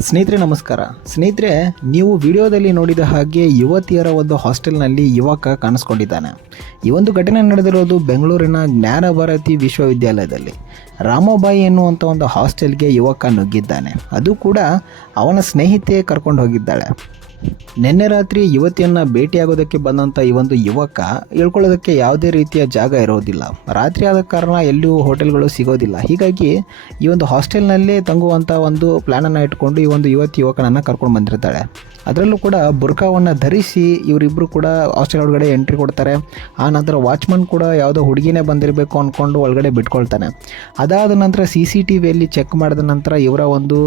ಸ್ನೇಹಿತರೆ, ನಮಸ್ಕಾರ. ಸ್ನೇಹಿತರೆ, ನೀವು ವಿಡಿಯೋದಲ್ಲಿ ನೋಡಿದ ಹಾಗೆ ಯುವತಿಯರ ಒಂದು ಹಾಸ್ಟೆಲ್ನಲ್ಲಿ ಯುವಕ ಕಾಣಿಸ್ಕೊಂಡಿದ್ದಾನೆ. ಈ ಒಂದು ಘಟನೆ ನಡೆದಿರೋದು ಬೆಂಗಳೂರಿನ ಜ್ಞಾನಭಾರತಿ ವಿಶ್ವವಿದ್ಯಾಲಯದಲ್ಲಿ. ರಾಮಬಾಯಿ ಎನ್ನುವಂಥ ಒಂದು ಹಾಸ್ಟೆಲ್ಗೆ ಯುವಕ ನುಗ್ಗಿದ್ದಾನೆ. ಅದು ಕೂಡ ಅವನ ಸ್ನೇಹಿತೆ ಕರ್ಕೊಂಡು ಹೋಗಿದ್ದಾಳೆ. ನಿನ್ನೆ ರಾತ್ರಿ ಯುವತಿಯನ್ನು ಭೇಟಿಯಾಗೋದಕ್ಕೆ ಬಂದಂಥ ಈ ಒಂದು ಯುವಕ ಇಳ್ಕೊಳ್ಳೋದಕ್ಕೆ ಯಾವುದೇ ರೀತಿಯ ಜಾಗ ಇರೋದಿಲ್ಲ. ರಾತ್ರಿ ಆದ ಕಾರಣ ಎಲ್ಲಿಯೂ ಹೋಟೆಲ್ಗಳು ಸಿಗೋದಿಲ್ಲ. ಹೀಗಾಗಿ ಈ ಒಂದು ಹಾಸ್ಟೆಲ್ನಲ್ಲೇ ತಂಗುವಂಥ ಒಂದು ಪ್ಲ್ಯಾನನ್ನು ಇಟ್ಕೊಂಡು ಈ ಒಂದು ಯುವತಿ ಯುವಕನನ್ನು ಕರ್ಕೊಂಡು ಬಂದಿರ್ತಾಳೆ. ಅದರಲ್ಲೂ ಕೂಡ ಬುರ್ಕಾವನ್ನು ಧರಿಸಿ ಇವರಿಬ್ಬರು ಕೂಡ ಹಾಸ್ಟೆಲ್ ಒಳಗಡೆ ಎಂಟ್ರಿ ಕೊಡ್ತಾರೆ. ಆ ನಂತರ ವಾಚ್ಮನ್ ಕೂಡ ಯಾವುದೋ ಹುಡುಗಿನೇ ಬಂದಿರಬೇಕು ಅಂದ್ಕೊಂಡು ಒಳಗಡೆ ಬಿಟ್ಕೊಳ್ತಾನೆ. ಅದಾದ ನಂತರ ಸಿ ಸಿ ಟಿ ವಿಯಲ್ಲಿ ಚೆಕ್ ಮಾಡಿದ ನಂತರ ಇವರ ಒಂದು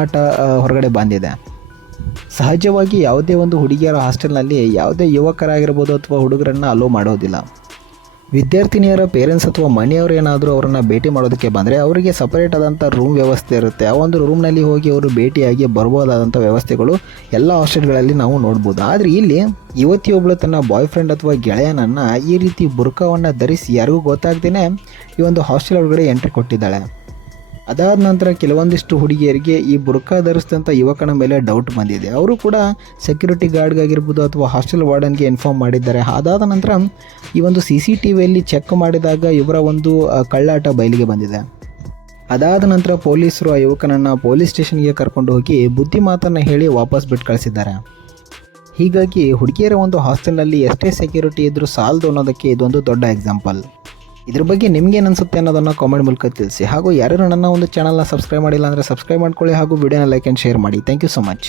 ಆಟ ಹೊರಗಡೆ ಬಂದಿದೆ. ಸಹಜವಾಗಿ ಯಾವುದೇ ಒಂದು ಹುಡುಗಿಯರ ಹಾಸ್ಟೆಲ್ನಲ್ಲಿ ಯಾವುದೇ ಯುವಕರಾಗಿರ್ಬೋದು ಅಥವಾ ಹುಡುಗರನ್ನು ಅಲೋ ಮಾಡೋದಿಲ್ಲ. ವಿದ್ಯಾರ್ಥಿನಿಯರ ಪೇರೆಂಟ್ಸ್ ಅಥವಾ ಮನೆಯವರು ಏನಾದರೂ ಅವರನ್ನು ಭೇಟಿ ಮಾಡೋದಕ್ಕೆ ಬಂದರೆ ಅವರಿಗೆ ಸಪರೇಟ್ ಆದಂಥ ರೂಮ್ ವ್ಯವಸ್ಥೆ ಇರುತ್ತೆ. ಆ ಒಂದು ರೂಮ್ನಲ್ಲಿ ಹೋಗಿ ಅವರು ಭೇಟಿಯಾಗಿ ಬರ್ಬೋದಾದಂಥ ವ್ಯವಸ್ಥೆಗಳು ಎಲ್ಲ ಹಾಸ್ಟೆಲ್ಗಳಲ್ಲಿ ನಾವು ನೋಡ್ಬೋದು. ಆದರೆ ಇಲ್ಲಿ ಯುವತಿಯೊಬ್ಬಳು ತನ್ನ ಬಾಯ್ ಫ್ರೆಂಡ್ ಅಥವಾ ಗೆಳೆಯನನ್ನು ಈ ರೀತಿ ಬುರ್ಕಾವನ್ನು ಧರಿಸಿ ಯಾರಿಗೂ ಗೊತ್ತಾಗ್ದೇ ಈ ಒಂದು ಹಾಸ್ಟೆಲ್ ಒಳಗಡೆ ಎಂಟ್ರಿ ಕೊಟ್ಟಿದ್ದಾಳೆ. ಅದಾದ ನಂತರ ಕೆಲವೊಂದಿಷ್ಟು ಹುಡುಗಿಯರಿಗೆ ಈ ಬುರ್ಕಾ ಧರಿಸಿದಂಥ ಯುವಕನ ಮೇಲೆ ಡೌಟ್ ಬಂದಿದೆ. ಅವರು ಕೂಡ ಸೆಕ್ಯೂರಿಟಿ ಗಾರ್ಡ್ಗಾಗಿರ್ಬೋದು ಅಥವಾ ಹಾಸ್ಟೆಲ್ ವಾರ್ಡನ್ಗೆ ಇನ್ಫಾರ್ಮ್ ಮಾಡಿದ್ದಾರೆ. ಅದಾದ ನಂತರ ಈ ಒಂದು ಸಿ ಸಿ ಟಿ ವಿಯಲ್ಲಿ ಚೆಕ್ ಮಾಡಿದಾಗ ಇವರ ಒಂದು ಕಳ್ಳಾಟ ಬಯಲಿಗೆ ಬಂದಿದೆ. ಅದಾದ ನಂತರ ಪೊಲೀಸರು ಆ ಯುವಕನನ್ನು ಪೊಲೀಸ್ ಸ್ಟೇಷನ್ಗೆ ಕರ್ಕೊಂಡು ಹೋಗಿ ಬುದ್ಧಿ ಮಾತನ್ನು ಹೇಳಿ ವಾಪಸ್ ಬಿಟ್ಟು ಕಳಿಸಿದ್ದಾರೆ. ಹೀಗಾಗಿ ಹುಡುಗಿಯರ ಒಂದು ಹಾಸ್ಟೆಲ್ನಲ್ಲಿ ಎಷ್ಟೇ ಸೆಕ್ಯೂರಿಟಿ ಇದ್ದರೂ ಸಾಲದು ಅನ್ನೋದಕ್ಕೆ ಇದೊಂದು ದೊಡ್ಡ ಎಕ್ಸಾಂಪಲ್ ಇದ್ರ ಬಗ್ಗೆ ನಿಮ್ಗೇನು ಅನಿಸುತ್ತೆ ಅನ್ನೋದನ್ನು ಕಾಮೆಂಟ್ ಮೂಲಕ ತಿಳಿಸಿ. ಹಾಗೂ ಯಾರು ನನ್ನ ಒಂದು ಚಾನಲ್ನ ಸಬ್ಸ್ಕ್ರೈಬ್ ಮಾಡಿಲ್ಲ ಅಂದರೆ ಸಬ್ಸ್ಕ್ರೈಬ್ ಮಾಡ್ಕೊಳ್ಳಿ ಹಾಗೂ ವಿಡಿಯೋನ ಲೈಕ್ ಆ್ಯಂಡ್ ಶೇರ್ ಮಾಡಿ. Thank you so much